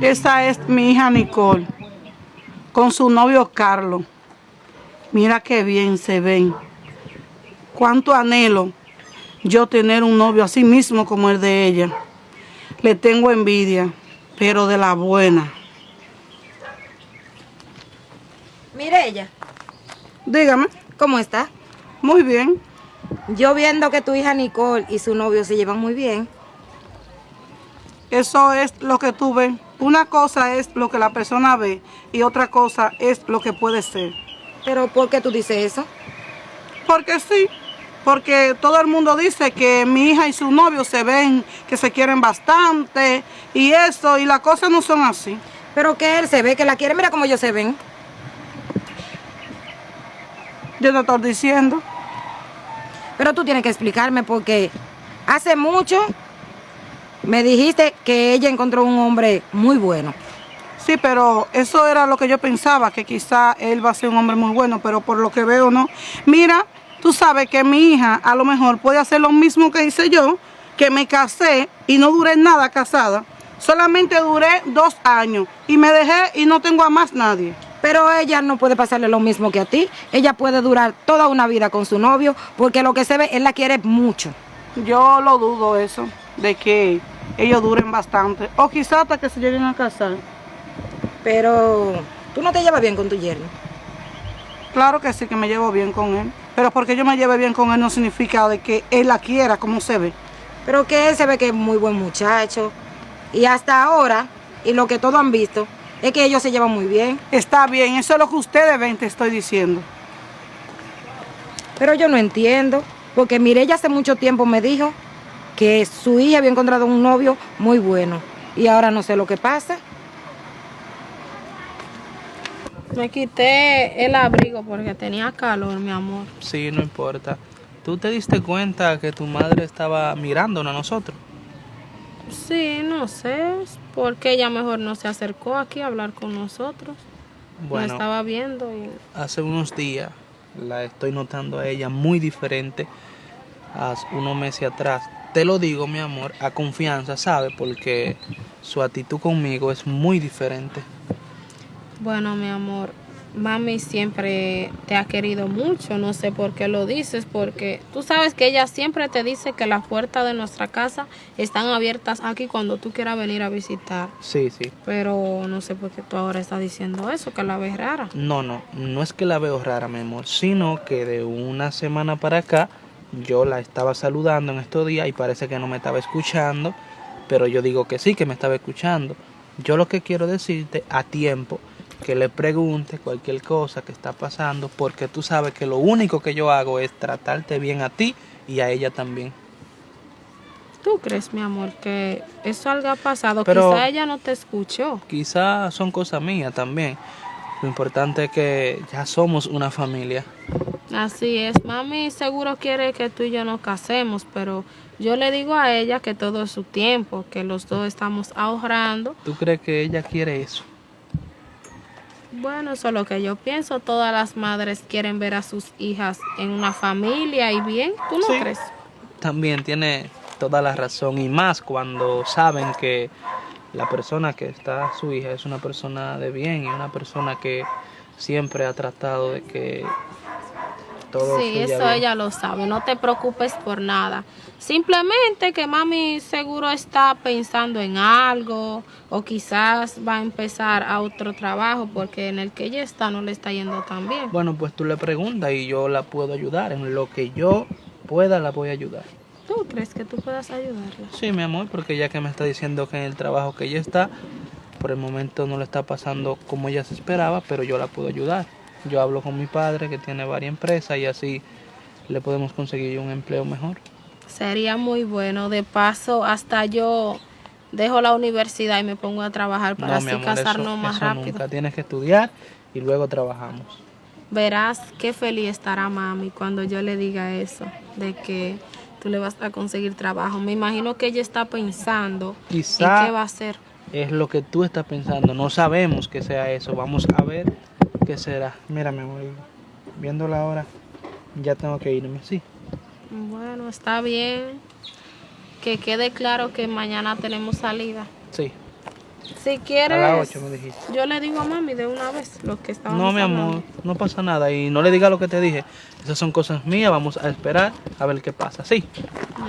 Esa es mi hija Nicole, con su novio Carlos. Mira qué bien se ven. Cuánto anhelo yo tener un novio así mismo como el de ella. Le tengo envidia, pero de la buena. Mire ella. Dígame. ¿Cómo está? Muy bien. Yo viendo que tu hija Nicole y su novio se llevan muy bien. Eso es lo que tú ves. Una cosa es lo que la persona ve y otra cosa es lo que puede ser. ¿Pero por qué tú dices eso? Porque sí, porque todo el mundo dice que mi hija y su novio se ven, que se quieren bastante y eso, y las cosas no son así. Pero que él se ve, que la quiere, mira cómo ellos se ven. Yo te estoy diciendo. Pero tú tienes que explicarme porque hace mucho me dijiste que ella encontró un hombre muy bueno. Sí, pero eso era lo que yo pensaba, que quizá él va a ser un hombre muy bueno, pero por lo que veo no. Mira, tú sabes que mi hija a lo mejor puede hacer lo mismo que hice yo, que me casé y no duré nada casada. Solamente duré 2 años y me dejé y no tengo a más nadie. Pero ella no puede pasarle lo mismo que a ti. Ella puede durar toda una vida con su novio porque lo que se ve, él la quiere mucho. Yo lo dudo eso, de que ellos duren bastante. O quizás hasta que se lleguen a casar. Pero tú no te llevas bien con tu yerno. Claro que sí, que me llevo bien con él. Pero porque yo me lleve bien con él no significa de que él la quiera como se ve. Pero que él se ve que es muy buen muchacho. Y hasta ahora, y lo que todos han visto, es que ellos se llevan muy bien. Está bien, eso es lo que ustedes ven, te estoy diciendo. Pero yo no entiendo, porque Mireya hace mucho tiempo me dijo que su hija había encontrado un novio muy bueno. Y ahora no sé lo que pasa. Me quité el abrigo porque tenía calor, mi amor. Sí, no importa. ¿Tú te diste cuenta que tu madre estaba mirándonos a nosotros? Sí, no sé, porque ella mejor no se acercó aquí a hablar con nosotros. Bueno, La estaba viendo y... hace unos días la estoy notando a ella muy diferente a unos meses atrás. Te lo digo, mi amor, a confianza, ¿sabes? Porque su actitud conmigo es muy diferente. Bueno, mi amor, mami siempre te ha querido mucho, no sé por qué lo dices, porque tú sabes que ella siempre te dice que las puertas de nuestra casa están abiertas aquí cuando tú quieras venir a visitar. Sí, sí. Pero no sé por qué tú ahora estás diciendo eso, que la ves rara. No es que la veo rara, mi amor, sino que de una semana para acá yo la estaba saludando en estos días y parece que no me estaba escuchando, pero yo digo que sí, que me estaba escuchando. Yo lo que quiero decirte a tiempo, que le pregunte cualquier cosa que está pasando, porque tú sabes que lo único que yo hago es tratarte bien a ti y a ella también. ¿Tú crees, mi amor, que eso algo ha pasado? Pero quizá ella no te escuchó. Quizás son cosas mías también. Lo importante es que ya somos una familia. Así es, mami seguro quiere que tú y yo nos casemos, pero yo le digo a ella que todo es su tiempo, que los dos estamos ahorrando. ¿Tú crees que ella quiere eso? Bueno, eso es lo que yo pienso. Todas las madres quieren ver a sus hijas en una familia y bien. ¿Tú no crees? También tiene toda la razón y más cuando saben que la persona que está su hija es una persona de bien y una persona que siempre ha tratado de que todo sí, fluya eso bien. ella lo sabe. No te preocupes por nada. Simplemente que mami seguro está pensando en algo o quizás va a empezar a otro trabajo porque en el que ella está no le está yendo tan bien. Bueno, pues tú le preguntas y yo la puedo ayudar. En lo que yo pueda la voy a ayudar. ¿Tú crees que tú puedas ayudarla? Sí, mi amor, porque ya que me está diciendo que en el trabajo que ella está, por el momento no le está pasando como ella se esperaba, pero yo la puedo ayudar. Yo hablo con mi padre que tiene varias empresas y así le podemos conseguir un empleo mejor. Sería muy bueno. De paso, hasta yo dejo la universidad y me pongo a trabajar para así casarnos más rápido. Nunca tienes que estudiar y luego trabajamos. Verás qué feliz estará mami cuando yo le diga eso, de que tú le vas a conseguir trabajo. Me imagino que ella está pensando Quizá en qué va a hacer. Es lo que tú estás pensando. No sabemos que sea eso. Vamos a ver qué será. Mira, mi amor, viendo la hora, ya tengo que irme, ¿sí? Bueno, está bien. Que quede claro que mañana tenemos salida. Sí. Si A quieres, las 8 me dijiste. yo le digo a mami de una vez lo que estábamos No, mi amor, hablando. no pasa nada. Y no le digas lo que te dije. Esas son cosas mías. Vamos a esperar a ver qué pasa. ¿Sí?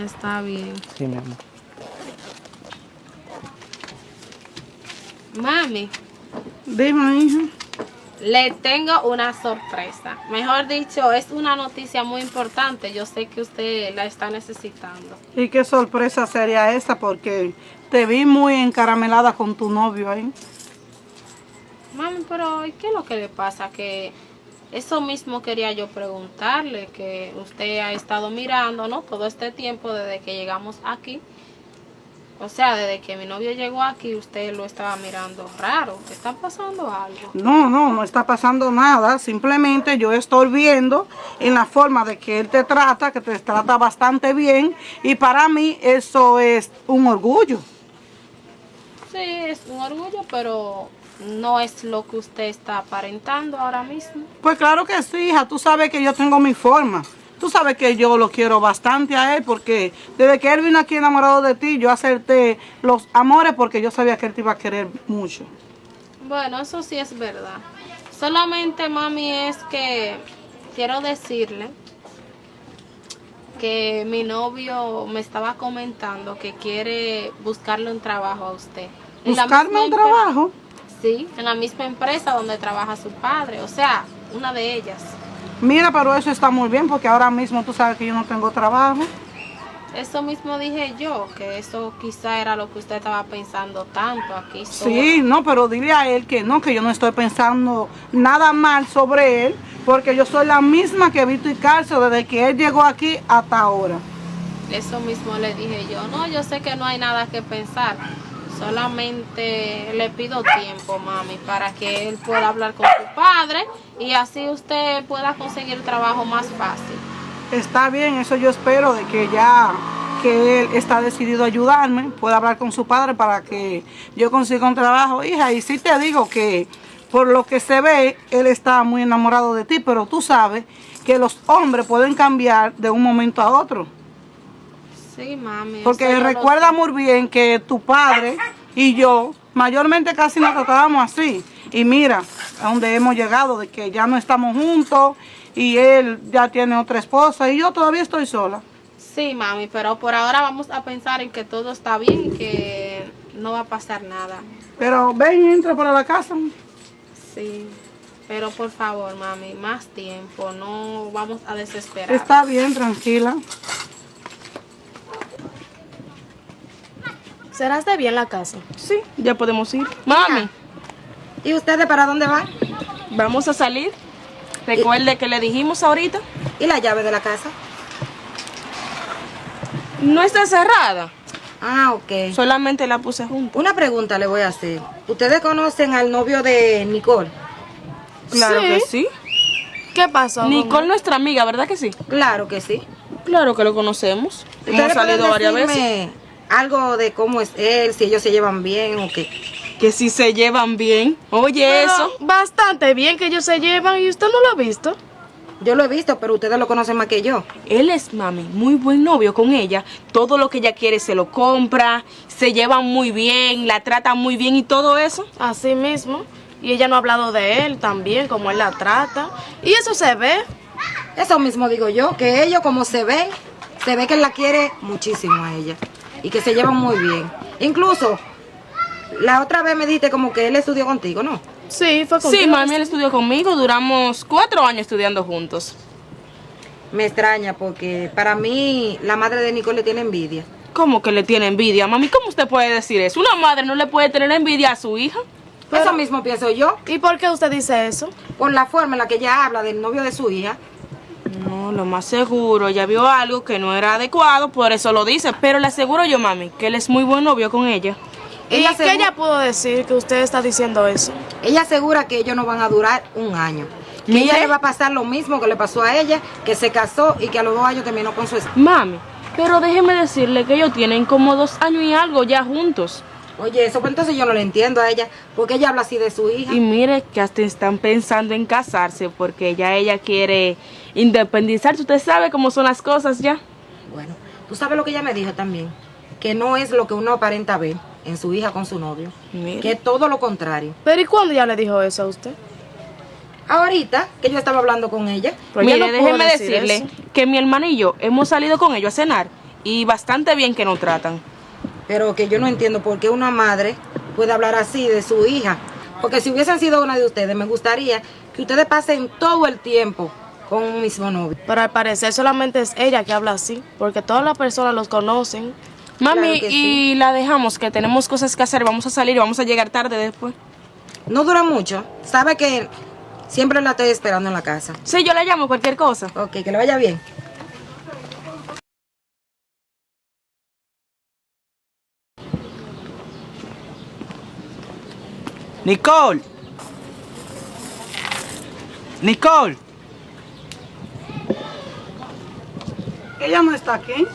Está bien. Sí, mi amor. Mami, Dime, hija. le tengo una sorpresa. Mejor dicho, es una noticia muy importante. Yo sé que usted la está necesitando. Y qué sorpresa sería esa, porque te vi muy encaramelada con tu novio ahí. Mami, pero ¿y qué es lo que le pasa? Que eso mismo quería yo preguntarle, que usted ha estado mirando, ¿no? Todo este tiempo desde que llegamos aquí. O sea, desde que mi novio llegó aquí, usted lo estaba mirando raro. ¿Está pasando algo? No está pasando nada. Simplemente yo estoy viendo en la forma de que él te trata, que te trata bastante bien. Y para mí eso es un orgullo. Sí, es un orgullo, pero no es lo que usted está aparentando ahora mismo. Pues claro que sí, hija. Tú sabes que yo tengo mi forma. Tú sabes que yo lo quiero bastante a él, porque desde que él vino aquí enamorado de ti, yo acerté los amores porque yo sabía que él te iba a querer mucho. Bueno, eso sí es verdad. Solamente, mami, es que quiero decirle que mi novio me estaba comentando que quiere buscarle un trabajo a usted. En la ¿Buscarme misma un trabajo? Sí, en la misma empresa donde trabaja su padre, o sea, una de ellas. Mira, pero eso está muy bien, porque ahora mismo tú sabes que yo no tengo trabajo. Eso mismo dije yo, que eso quizá era lo que usted estaba pensando tanto aquí. sola. Sí, no, pero dile a él que no, que yo no estoy pensando nada mal sobre él, porque yo soy la misma que Vito y Calcio desde que él llegó aquí hasta ahora. Eso mismo le dije yo. No, yo sé que no hay nada que pensar. Solamente le pido tiempo, mami, para que él pueda hablar con su padre y así usted pueda conseguir trabajo más fácil. Está bien, eso yo espero de que ya que él está decidido a ayudarme, pueda hablar con su padre para que yo consiga un trabajo, hija. Y sí te digo que por lo que se ve, él está muy enamorado de ti, pero tú sabes que los hombres pueden cambiar de un momento a otro. Sí, mami. Porque eso yo lo recuerda sé. muy bien que tu padre y yo mayormente casi nos tratábamos así. Y mira a dónde hemos llegado, de que ya no estamos juntos y él ya tiene otra esposa y yo todavía estoy sola. Sí, mami, pero por ahora vamos a pensar en que todo está bien y que no va a pasar nada. Pero ven, entra para la casa. Sí, pero por favor, mami, más tiempo, no vamos a desesperar. Está bien, tranquila. ¿Cerraste bien la casa? Sí, ya podemos ir. Mami, ¿Y ustedes para dónde van? vamos a salir. Recuerde que le dijimos ahorita. ¿Y la llave de la casa? No está cerrada. Ah, ok. Solamente la puse junto. Una pregunta le voy a hacer. ¿Ustedes conocen al novio de Nicole? Claro Sí. que sí. ¿Qué pasó? Nicole, nuestra amiga, ¿verdad que sí? Claro que sí. Claro que lo conocemos. Hemos ¿Ustedes salido pueden varias veces. decirme algo de cómo es él, si ellos se llevan bien o qué? Que si se llevan bien. Oye, Pero eso. bastante bien que ellos se llevan y usted no lo ha visto. Yo lo he visto, pero ustedes lo conocen más que yo. Él es, mami, muy buen novio con ella. Todo lo que ella quiere se lo compra. Se llevan muy bien, la tratan muy bien y todo eso. Así mismo. Y ella no ha hablado de él también, como él la trata. Y eso se ve. Eso mismo digo yo, que ellos como se ve que él la quiere muchísimo a ella. Y que se llevan muy bien. Incluso, la otra vez me dijiste como que él estudió contigo, ¿no? Sí, fue Sí, contigo. mami, él estudió conmigo. Duramos 4 años estudiando juntos. Me extraña porque para mí la madre de Nicole le tiene envidia. ¿Cómo que le tiene envidia, mami? ¿Cómo usted puede decir eso? Una madre no le puede tener envidia a su hija. Eso mismo pienso yo, ¿Y por qué usted dice eso? por la forma en la que ella habla del novio de su hija. No, lo más seguro, ella vio algo que no era adecuado, por eso lo dice. Pero le aseguro yo, mami, que él es muy buen novio con ella. ¿Y Ella qué asegura- ella pudo decir que usted está diciendo eso? Ella asegura que ellos no van a durar un año. Que Mire. ella le va a pasar lo mismo que le pasó a ella, que se casó y que a los 2 años terminó con su esposo. Mami, pero déjeme decirle que ellos tienen como 2 años y algo ya juntos. Oye, eso pues entonces yo no le entiendo a ella, porque ella habla así de su hija. Y mire que hasta están pensando en casarse porque ya ella quiere independizarse. Usted sabe cómo son las cosas ya. Bueno, tú sabes lo que ella me dijo también, que no es lo que uno aparenta ver. en su hija con su novio. Mire. Que es todo lo contrario. Pero ¿y cuándo ya le dijo eso a usted? Ahorita que yo estaba hablando con ella, Pero ella Mire, no pudo déjeme decir decirle eso. que mi hermana y yo hemos salido con ellos a cenar y bastante bien que nos tratan. pero que yo no entiendo por qué una madre puede hablar así de su hija. Porque si hubiesen sido una de ustedes, me gustaría que ustedes pasen todo el tiempo con un mismo novio. Pero al parecer solamente es ella que habla así, porque todas las personas los conocen. Mami, Claro que sí. y la dejamos, que tenemos cosas que hacer, vamos a salir y vamos a llegar tarde después. No dura mucho. Sabe que siempre la estoy esperando en la casa. Sí, yo le llamo cualquier cosa. Ok, que le vaya bien. Nicole. Nicole. Ella no está aquí.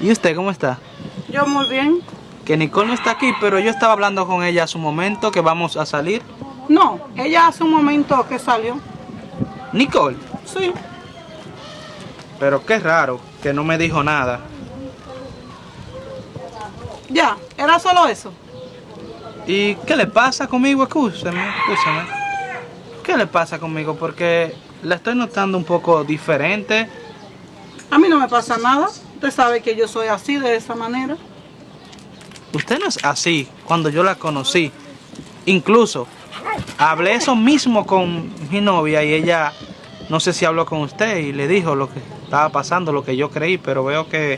¿Y usted cómo está? Yo muy bien. Que Nicole no está aquí, pero yo estaba hablando con ella hace un momento que vamos a salir. No, ella hace un momento que salió. Nicole. Sí. Pero qué raro, que no me dijo nada. Ya, era solo eso. ¿Y qué le pasa conmigo? Escúcheme. ¿Qué le pasa conmigo? Porque la estoy notando un poco diferente. A mí no me pasa nada. Usted sabe que yo soy así, de esa manera. Usted no es así cuando yo la conocí. Incluso hablé eso mismo con mi novia y ella, no sé si habló con usted y le dijo lo que estaba pasando, lo que yo creí, pero veo que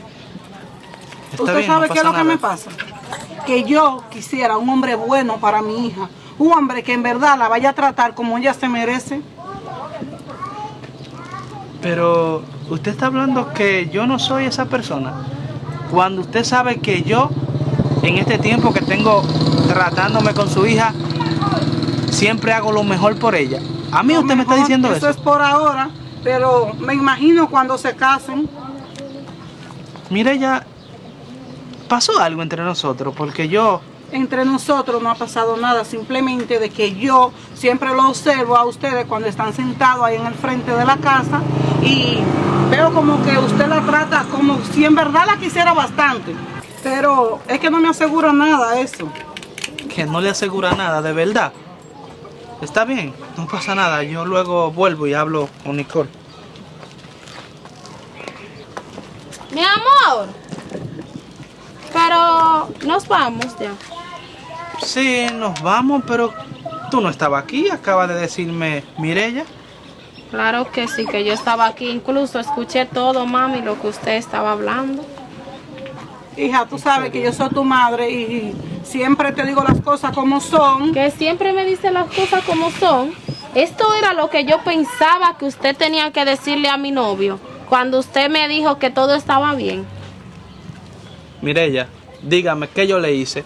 está ¿Usted bien, sabe no qué es pasa lo que me nada. pasa? Que yo quisiera un hombre bueno para mi hija. Un hombre que en verdad la vaya a tratar como ella se merece. Pero usted está hablando que yo no soy esa persona. Cuando usted sabe que yo, en este tiempo que tengo tratándome con su hija, siempre hago lo mejor por ella. A mí Lo usted me está mejor, diciendo eso eso. es por ahora, pero me imagino cuando se casen. Mire, ya pasó algo entre nosotros, porque yo... Entre nosotros no ha pasado nada, simplemente de que yo siempre lo observo a ustedes cuando están sentados ahí en el frente de la casa y veo como que usted la trata como si en verdad la quisiera bastante. Pero es que no me asegura nada eso. Que no le asegura nada, de verdad. Está bien, no pasa nada. Yo luego vuelvo y hablo con Nicole. Mi amor. Pero nos vamos ya. Sí, nos vamos, pero tú no estabas aquí. Acaba de decirme Mirella. Claro que sí, que yo estaba aquí. Incluso escuché todo, mami, lo que usted estaba hablando. Hija, tú sabes que yo soy tu madre y siempre te digo las cosas como son. Que siempre me dice las cosas como son. Esto era lo que yo pensaba que usted tenía que decirle a mi novio cuando usted me dijo que todo estaba bien. Mirella, dígame qué yo le hice,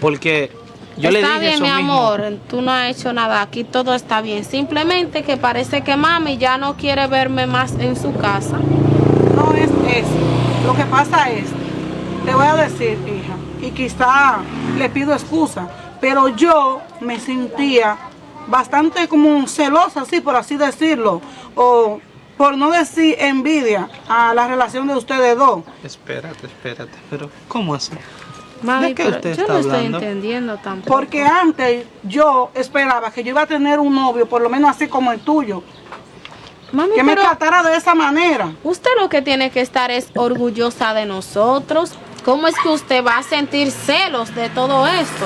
porque yo le Está dije bien, eso mi mismo. amor, tú no has hecho nada, aquí todo está bien. Simplemente que parece que mami ya no quiere verme más en su casa. No es eso. Lo que pasa es, te voy a decir, hija, y quizá le pido excusa, pero yo me sentía bastante como celosa, así por así decirlo, o por no decir envidia a la relación de ustedes dos. Espérate, pero ¿cómo así? Mami, ¿De qué pero usted yo está no estoy hablando? entendiendo tampoco. Porque antes yo esperaba que yo iba a tener un novio, por lo menos así como el tuyo, Mami, que me pero tratara de esa manera. usted lo que tiene que estar es orgullosa de nosotros. ¿Cómo es que usted va a sentir celos de todo esto?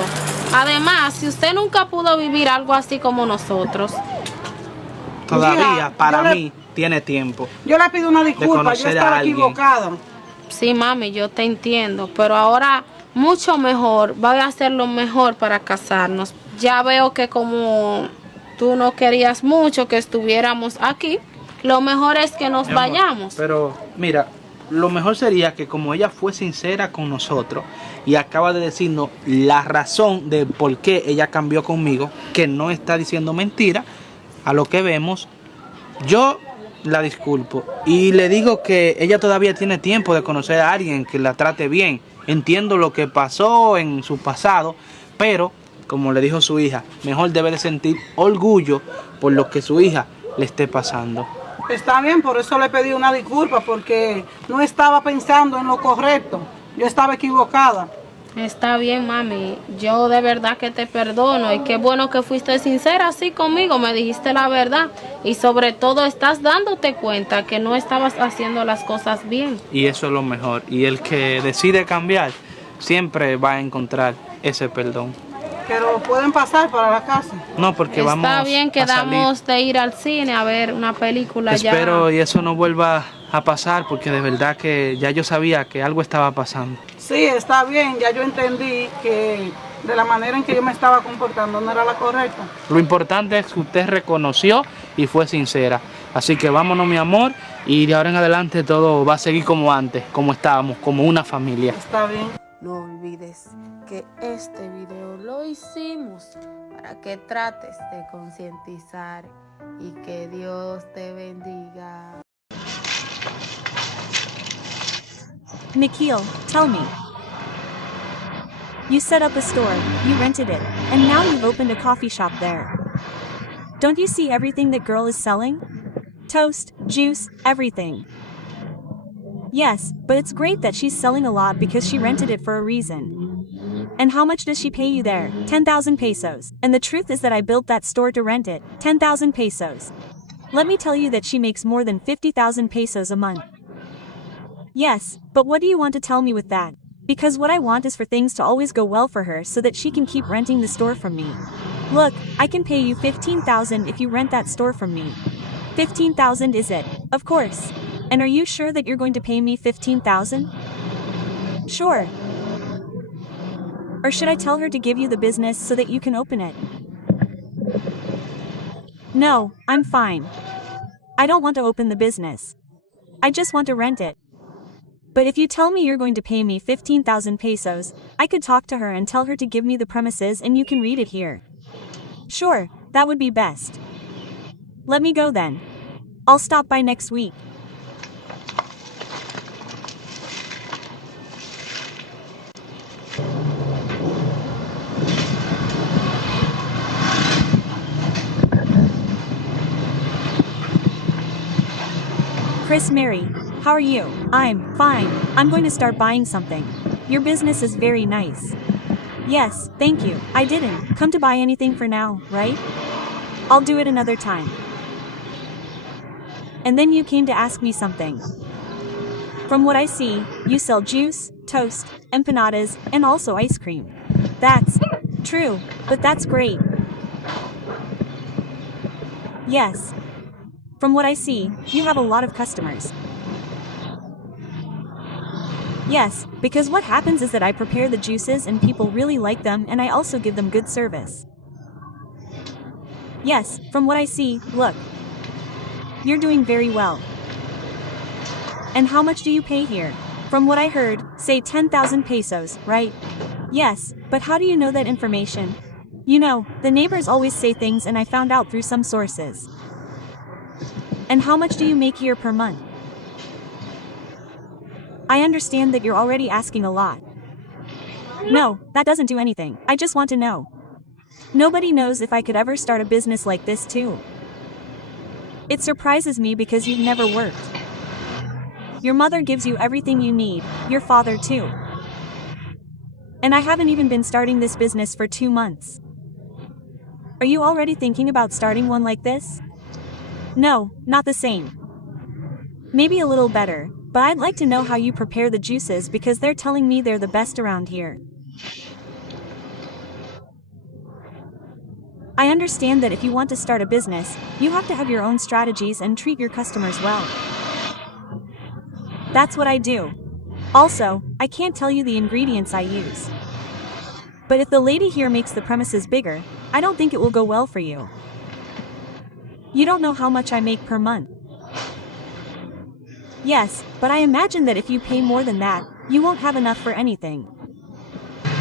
Además, si usted nunca pudo vivir algo así como nosotros. Todavía, Mira, para yo le- mí, tiene tiempo. Yo le pido una disculpa, yo conocer a estaba alguien. equivocada. Sí, mami, yo te entiendo, pero ahora mucho mejor, voy a hacer lo mejor para casarnos. Ya veo que como tú no querías mucho que estuviéramos aquí, lo mejor es que nos Mi amor, vayamos. Pero mira, lo mejor sería que como ella fue sincera con nosotros y acaba de decirnos la razón de por qué ella cambió conmigo, que no está diciendo mentira, a lo que vemos, yo la disculpo y le digo que ella todavía tiene tiempo de conocer a alguien que la trate bien. Entiendo lo que pasó en su pasado, pero como le dijo su hija, mejor debe de sentir orgullo por lo que su hija le esté pasando. Está bien, por eso le pedí una disculpa, porque no estaba pensando en lo correcto. Yo estaba equivocada. Está bien, mami. Yo de verdad que te perdono y qué bueno que fuiste sincera así conmigo, me dijiste la verdad y sobre todo estás dándote cuenta que no estabas haciendo las cosas bien. Y eso es lo mejor. Y el que decide cambiar siempre va a encontrar ese perdón. Pero pueden pasar para la casa. No, porque vamos Está bien, a quedamos salir. de ir al cine a ver una película ya. Espero y eso no vuelva a pasar porque de verdad que ya yo sabía que algo estaba pasando. Sí, está bien, ya yo entendí que de la manera en que yo me estaba comportando no era la correcta. Lo importante es que usted reconoció y fue sincera. Así que vámonos, mi amor, y de ahora en adelante todo va a seguir como antes, como estábamos, como una familia. Está bien. No olvides que este video lo hicimos para que trates de concientizar y que Dios te bendiga. Nikhil, tell me. You set up a store, you rented it, and now you've opened a coffee shop there. Don't you see everything that girl is selling? Toast, juice, everything. Yes, but it's great that she's selling a lot because she rented it for a reason. And how much does she pay you there? 10,000 pesos. And the truth is that I built that store to rent it. 10,000 pesos. Let me tell you that she makes more than 50,000 pesos a month. Yes, but what do you want to tell me with that? Because what I want is for things to always go well for her so that she can keep renting the store from me. Look, I can pay you 15,000 if you rent that store from me. 15,000 is it? Of course. And are you sure that you're going to pay me 15,000? Sure. Or should I tell her to give you the business so that you can open it? No, I'm fine. I don't want to open the business. I just want to rent it. But if you tell me you're going to pay me 15,000 pesos, I could talk to her and tell her to give me the premises and you can read it here. Sure, that would be best. Let me go then. I'll stop by next week. Chris, Mary, how are you? I'm fine. I'm going to start buying something. Your business is very nice. Yes, thank you. I didn't come to buy anything for now, right? I'll do it another time. And then you came to ask me something. From what I see, you sell juice, toast, empanadas, and also ice cream. That's true, but that's great. Yes. From what I see, you have a lot of customers. Yes, because what happens is that I prepare the juices and people really like them and I also give them good service. Yes, from what I see, look. You're doing very well. And how much do you pay here? From what I heard, say 10,000 pesos, right? Yes, but how do you know that information? You know, the neighbors always say things and I found out through some sources. And how much do you make here per month? I understand that you're already asking a lot. No, that doesn't do anything. I just want to know. Nobody knows if I could ever start a business like this too. It surprises me because you've never worked. Your mother gives you everything you need, your father too. And I haven't even been starting this business for 2 months. Are you already thinking about starting one like this? No, not the same. Maybe a little better, but I'd like to know how you prepare the juices because they're telling me they're the best around here. I understand that if you want to start a business, you have to have your own strategies and treat your customers well. That's what I do. Also, I can't tell you the ingredients I use. But if the lady here makes the premises bigger, I don't think it will go well for you. You don't know how much I make per month. Yes, but I imagine that if you pay more than that, you won't have enough for anything.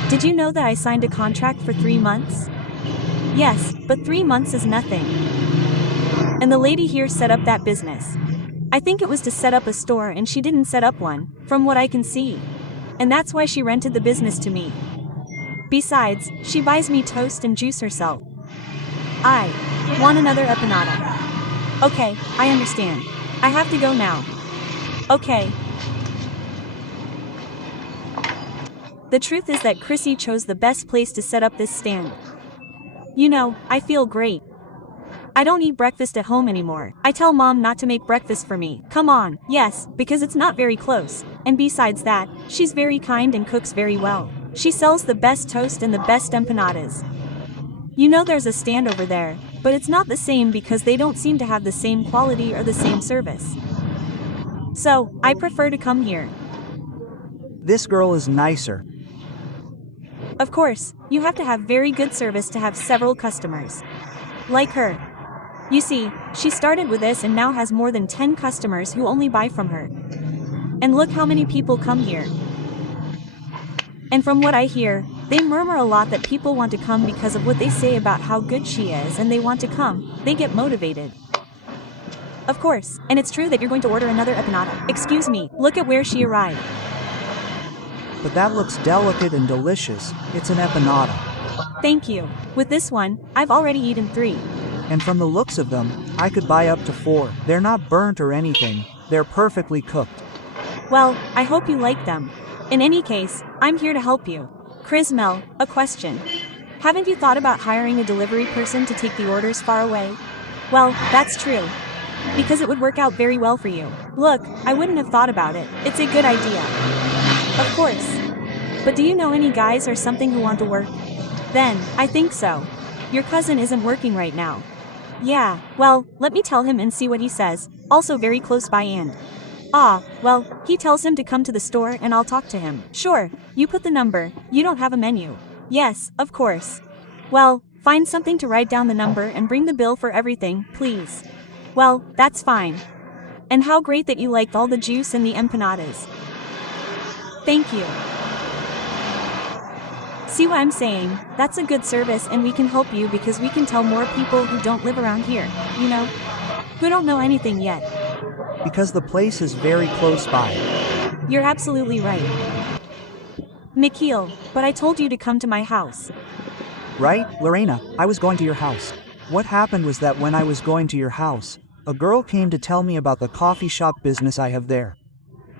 Did you know that I signed a contract for 3 months? Yes, but 3 months is nothing. And the lady here set up that business. I think it was to set up a store and she didn't set up one, from what I can see. And that's why she rented the business to me. Besides, she buys me toast and juice herself. I want another empanada. Okay, I understand. I have to go now. Okay. The truth is that Chrissy chose the best place to set up this stand. You know, I feel great. I don't eat breakfast at home anymore. I tell mom not to make breakfast for me. Come on, yes, because it's not very close. And besides that, she's very kind and cooks very well. She sells the best toast and the best empanadas. You know there's a stand over there, but it's not the same because they don't seem to have the same quality or the same service. So, I prefer to come here. This girl is nicer. Of course, you have to have very good service to have several customers. Like her. You see, she started with this and now has more than 10 customers who only buy from her. And look how many people come here. And from what I hear, they murmur a lot that people want to come because of what they say about how good she is and they want to come, they get motivated. Of course, and it's true that you're going to order another empanada. Excuse me, look at where she arrived. But that looks delicate and delicious. It's an empanada. Thank you. With this one, I've already eaten 3. And from the looks of them, I could buy up to 4. They're not burnt or anything. They're perfectly cooked. Well, I hope you like them. In any case, I'm here to help you. Mel, a question. Haven't you thought about hiring a delivery person to take the orders far away? Well, that's true. Because it would work out very well for you. Look, I wouldn't have thought about it. It's a good idea. Of course. But do you know any guys or something who want to work? Then, I think so. Your cousin isn't working right now. Yeah, well, let me tell him and see what he says. Also very close by and... well, he tells him to come to the store and I'll talk to him. Sure, you put the number, you don't have a menu. Yes, of course. Well, find something to write down the number and bring the bill for everything, please. Well, that's fine. And how great that you liked all the juice and the empanadas. Thank you. See what I'm saying? That's a good service and we can help you because we can tell more people who don't live around here, you know? Who don't know anything yet. Because the place is very close by. You're absolutely right. Mikhail, but I told you to come to my house. Right, Lorena, I was going to your house. What happened was that when I was going to your house, a girl came to tell me about the coffee shop business I have there.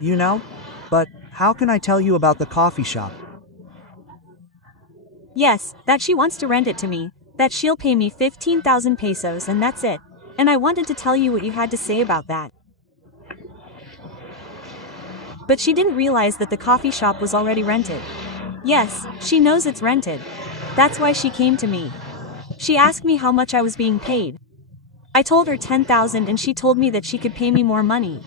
You know? But, how can I tell you about the coffee shop? Yes, that she wants to rent it to me, that she'll pay me 15,000 pesos and that's it. And I wanted to tell you what you had to say about that. But she didn't realize that the coffee shop was already rented. Yes, she knows it's rented. That's why she came to me. She asked me how much I was being paid. I told her 10,000 and she told me that she could pay me more money.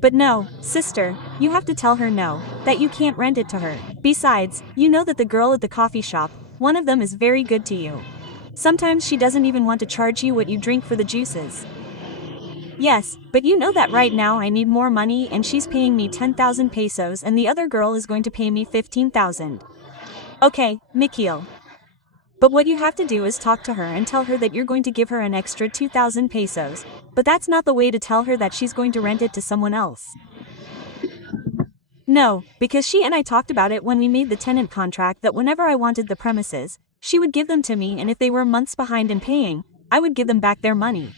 But no, sister, you have to tell her no, that you can't rent it to her. Besides, you know that the girl at the coffee shop, one of them is very good to you. Sometimes she doesn't even want to charge you what you drink for the juices. Yes, but you know that right now I need more money and she's paying me 10,000 pesos and the other girl is going to pay me 15,000. Okay, Mikhail. But what you have to do is talk to her and tell her that you're going to give her an extra 2,000 pesos, but that's not the way to tell her that she's going to rent it to someone else. No, because she and I talked about it when we made the tenant contract that whenever I wanted the premises, she would give them to me and if they were months behind in paying, I would give them back their money.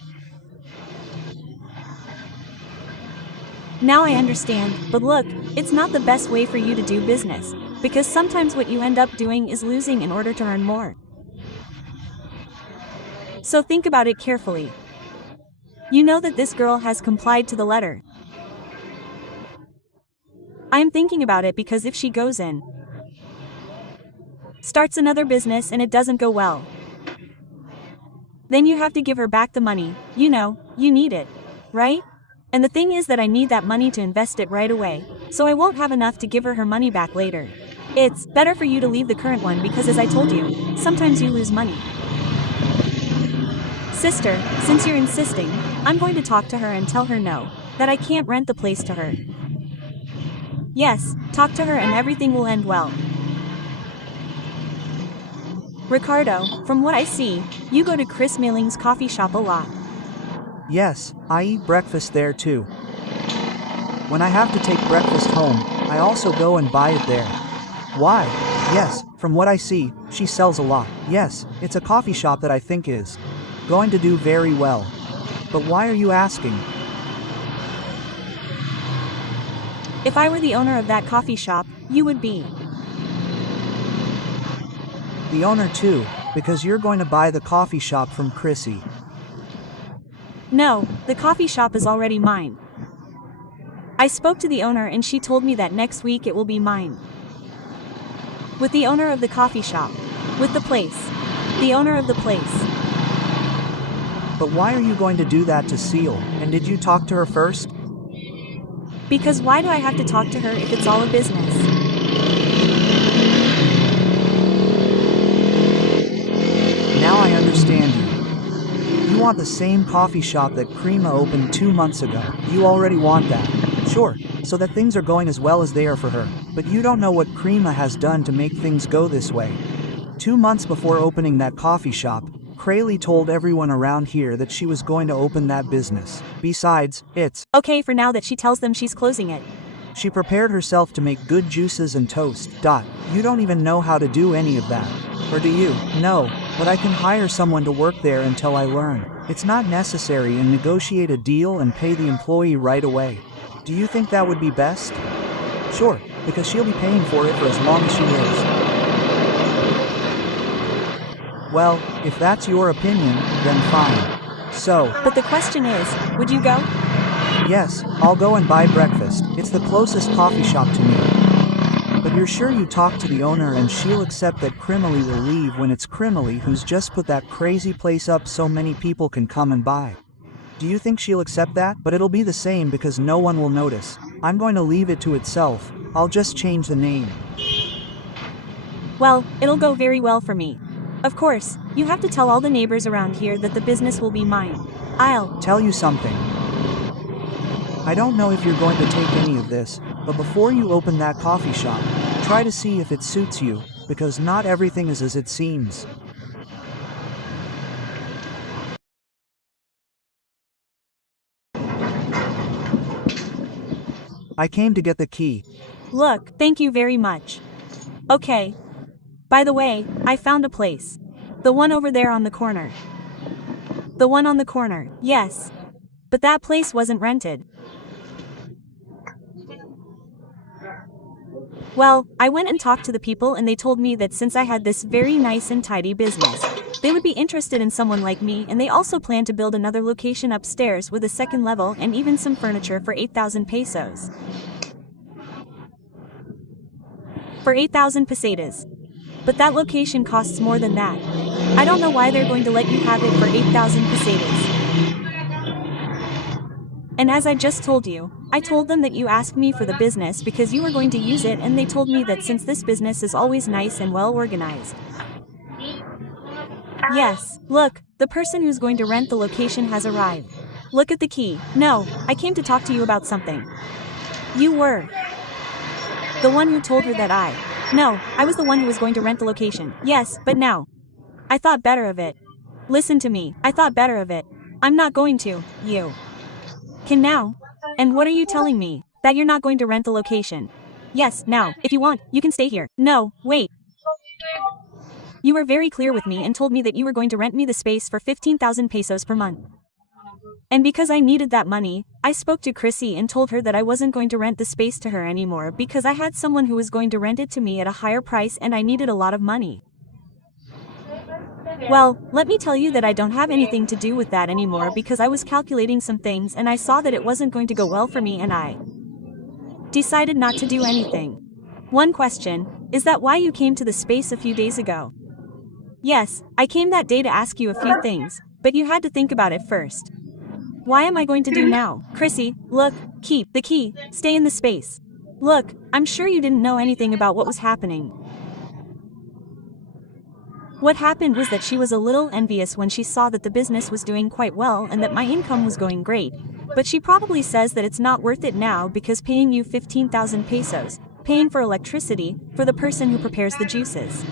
Now I understand, but look, it's not the best way for you to do business, because sometimes what you end up doing is losing in order to earn more. So think about it carefully. You know that this girl has complied to the letter. I'm thinking about it because if she goes in, starts another business and it doesn't go well, then you have to give her back the money, you know, you need it, right? And the thing is that I need that money to invest it right away, so I won't have enough to give her money back later. It's better for you to leave the current one because as I told you, sometimes you lose money. Sister, since you're insisting, I'm going to talk to her and tell her no, that I can't rent the place to her. Yes, talk to her and everything will end well. Ricardo, from what I see, you go to Chris Mailing's coffee shop a lot. Yes, I eat breakfast there too. When I have to take breakfast home, I also go and buy it there. Why? Yes, from what I see, she sells a lot. Yes, it's a coffee shop that I think is going to do very well. But why are you asking? If I were the owner of that coffee shop, you would be The owner too, because you're going to buy the coffee shop from Chrissy. No, the coffee shop is already mine. I spoke to the owner and she told me that next week it will be mine. With the owner of the coffee shop. With the place. The owner of the place. But why are you going to do that to Seal, and did you talk to her first? Because why do I have to talk to her if it's all a business? Now I understand you. You want the same coffee shop that Krima opened 2 months ago. You already want that. Sure, so that things are going as well as they are for her. But you don't know what Krima has done to make things go this way. 2 months before opening that coffee shop, Krayley told everyone around here that she was going to open that business. Besides, it's Okay for now that she tells them she's closing it. she prepared herself to make good juices and toast. You don't even know how to do any of that. Or do you? No, but I can hire someone to work there until I learn. It's not necessary and negotiate a deal and pay the employee right away. Do you think that would be best? Sure, because she'll be paying for it for as long as she lives. Well, if that's your opinion, then fine. So, But the question is, would you go? yes, I'll go and buy breakfast. It's the closest coffee shop to me. But you're sure you talked to the owner and she'll accept that Crimily will leave when it's Crimily who's just put that crazy place up so many people can come and buy? Do you think she'll accept that? But it'll be the same because no one will notice. I'm going to leave it to itself. I'll just change the name. Well, it'll go very well for me. Of course, you have to tell all the neighbors around here that the business will be mine. I'll Tell you something. I don't know if you're going to take any of this, but before you open that coffee shop, try to see if it suits you, because not everything is as it seems. I came to get the key. Look, thank you very much. Okay. By the way, I found a place. The one over there on the corner. The one on the corner, yes. But that place wasn't rented. Well, I went and talked to the people and they told me that since I had this very nice and tidy business, they would be interested in someone like me, and they also plan to build another location upstairs with a second level and even some furniture for 8,000 pesos. For 8,000 pesetas. But that location costs more than that. I don't know why they're going to let you have it for 8,000 pesetas. And as I just told you, I told them that you asked me for the business because you were going to use it, and they told me that since this business is always nice and well organized. Yes, look, the person who's going to rent the location has arrived. Look at the key. No, I came to talk to you about something. You were the one who told her that No, I was the one who was going to rent the location. Yes, but now. I thought better of it. Listen to me, I thought better of it. I'm not going to, you. Can now? And what are you telling me? That you're not going to rent the location? Yes, now, if you want, you can stay here. No, wait. You were very clear with me and told me that you were going to rent me the space for 15,000 pesos per month. And because I needed that money, I spoke to Chrissy and told her that I wasn't going to rent the space to her anymore because I had someone who was going to rent it to me at a higher price and I needed a lot of money. Well, let me tell you that I don't have anything to do with that anymore because I was calculating some things and I saw that it wasn't going to go well for me and I decided not to do anything. One question, is that why you came to the space a few days ago? Yes, I came that day to ask you a few things, but you had to think about it first. Why am I going to do now? Chrissy, look, keep the key, stay in the space. Look, I'm sure you didn't know anything about what was happening. What happened was that she was a little envious when she saw that the business was doing quite well and that my income was going great, but she probably says that it's not worth it now because paying you 15,000 pesos, paying for electricity, for the person who prepares the juices.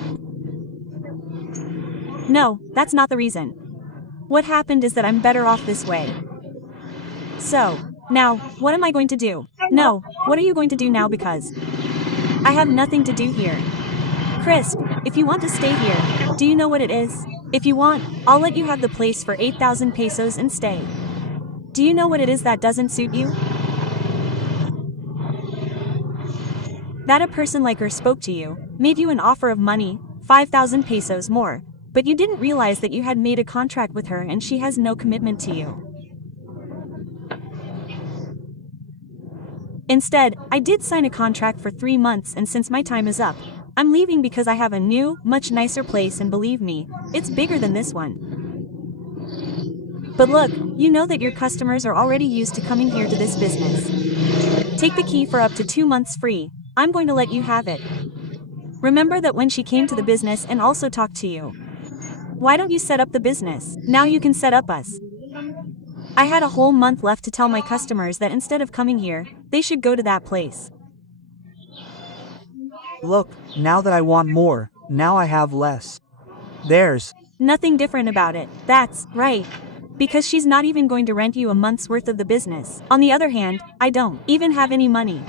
No, that's not the reason. What happened is that I'm better off this way. So, now, what am I going to do? No, what are you going to do now because I have nothing to do here. Crisp, if you want to stay here, do you know what it is? If you want, I'll let you have the place for 8,000 pesos and stay. Do you know what it is that doesn't suit you? That a person like her spoke to you, made you an offer of money, 5,000 pesos more, but you didn't realize that you had made a contract with her and she has no commitment to you. Instead, I did sign a contract for 3 months, and since my time is up, I'm leaving because I have a new, much nicer place, and believe me, it's bigger than this one. But look, you know that your customers are already used to coming here to this business. Take the key for up to 2 months free. I'm going to let you have it. Remember that when she came to the business and also talked to you. Why don't you set up the business? Now you can set up us. I had a whole month left to tell my customers that instead of coming here, they should go to that place. Look, now that I want more, now I have less. There's Nothing different about it. That's right. Because she's not even going to rent you a month's worth of the business. On the other hand, I don't even have any money.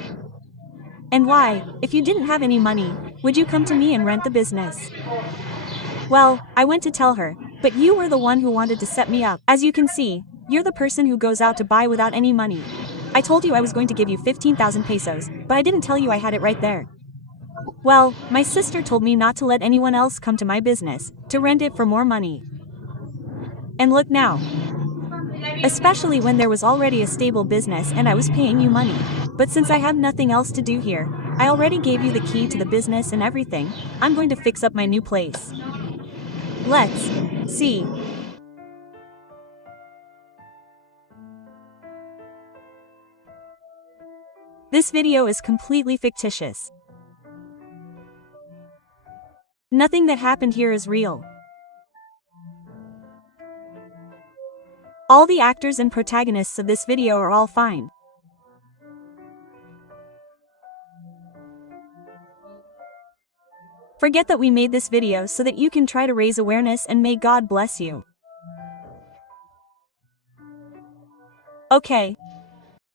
And why, if you didn't have any money, would you come to me and rent the business? Well, I went to tell her, but you were the one who wanted to set me up. As you can see, you're the person who goes out to buy without any money. I told you I was going to give you 15,000 pesos, but I didn't tell you I had it right there. Well, my sister told me not to let anyone else come to my business, to rent it for more money. And look now. Especially when there was already a stable business and I was paying you money. But since I have nothing else to do here, I already gave you the key to the business and everything, I'm going to fix up my new place. Let's see. This video is completely fictitious. Nothing that happened here is real. All the actors and protagonists of this video are all fine. Forget that we made this video so that you can try to raise awareness, and may God bless you. Okay,